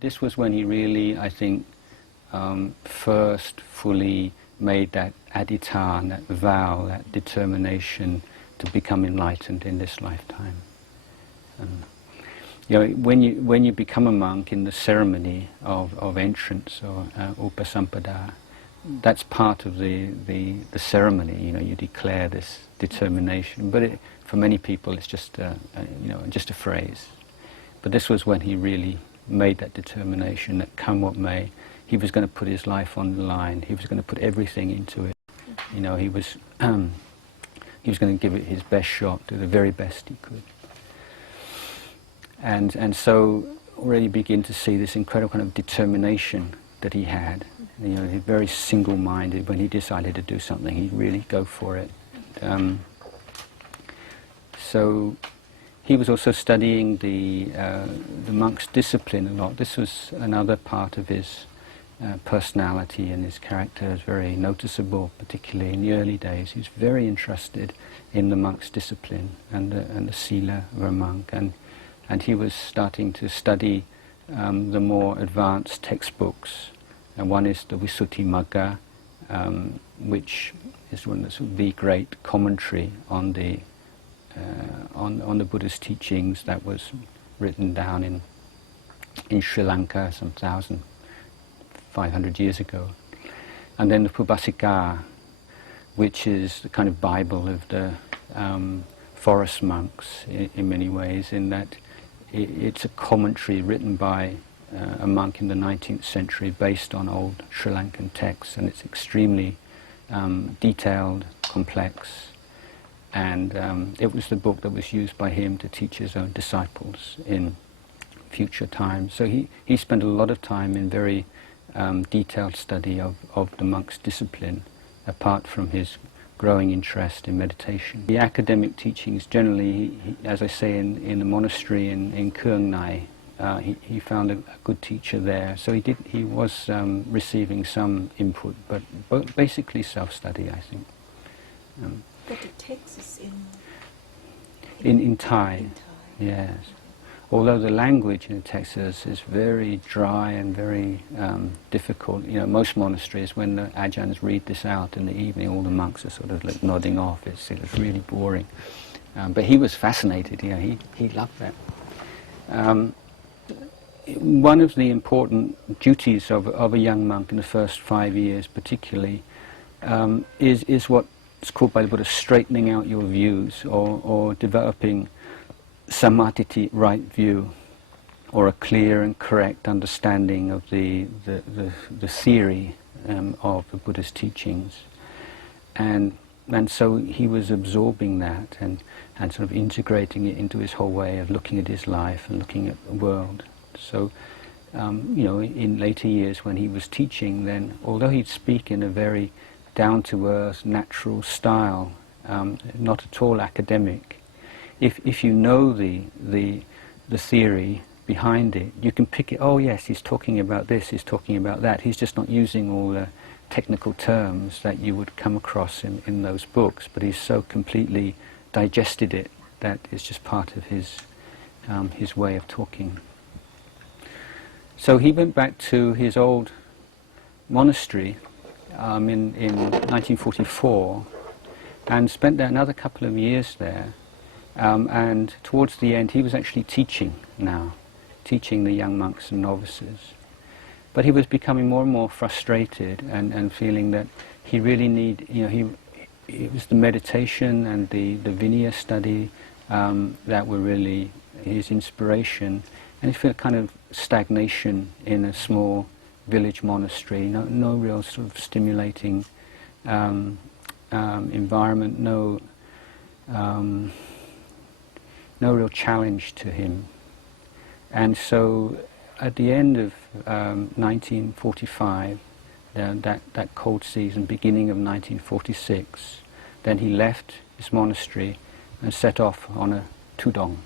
This was when he really, I think, first fully made that adhitthana, that vow, that determination to become enlightened in this lifetime. You know, when you become a monk in the ceremony of entrance or upasampada, that's part of the ceremony. You know, you declare this determination. But for many people, it's just just a phrase. But this was when he really made that determination that come what may, he was going to put his life on the line. He was going to put everything into it. You know, he was going to give it his best shot, do the very best he could. And so already begin to see this incredible kind of determination that he had. You know, he's very single-minded. When he decided to do something, he'd really go for it. So he was also studying the monk's discipline a lot. This was another part of his personality and his character is very noticeable, particularly in the early days. He was very interested in the monk's discipline and the sila of a monk. And he was starting to study the more advanced textbooks. And one is the Visuddhimagga, which is one of the great commentary on the Buddha's teachings that was written down in Sri Lanka some 1,500 years ago. And then the Pubbasika, which is the kind of Bible of the forest monks in many ways, in that it's a commentary written by a monk in the 19th century based on old Sri Lankan texts, and it's extremely detailed, complex, and it was the book that was used by him to teach his own disciples in future times. So he spent a lot of time in very detailed study of the monk's discipline, apart from his growing interest in meditation. The academic teachings generally, as I say, in the monastery in Kuang Nai, he found a good teacher there. So he was receiving some input, but basically self-study, I think. But the text is in Thai, yes. Although the language in the text is very dry and very difficult. You know, most monasteries, when the ajahns read this out in the evening, all the monks are sort of like nodding off. It's really boring. But he was fascinated. You know, he loved that. One of the important duties of a young monk in the first 5 years, particularly, is what's called by the Buddha straightening out your views, or developing samadhi, right view, or a clear and correct understanding of the theory of the Buddha's teachings. And so he was absorbing that and sort of integrating it into his whole way of looking at his life and looking at the world. So, you know, in later years when he was teaching, then, although he'd speak in a very down-to-earth, natural style, not at all academic, if you know the theory behind it, you can pick it. Oh yes, he's talking about this, he's talking about that. He's just not using all the technical terms that you would come across in those books, but he's so completely digested it that it's just part of his way of talking. So he went back to his old monastery in 1944 and spent there another couple of years there. And towards the end, he was actually teaching the young monks and novices. But he was becoming more and more frustrated and feeling that he really it was the meditation and the Vinaya study that were really his inspiration. And he felt kind of stagnation in a small village monastery, no real sort of stimulating environment, no real challenge to him. And so at the end of 1945, that cold season, beginning of 1946, then he left his monastery and set off on a tudong.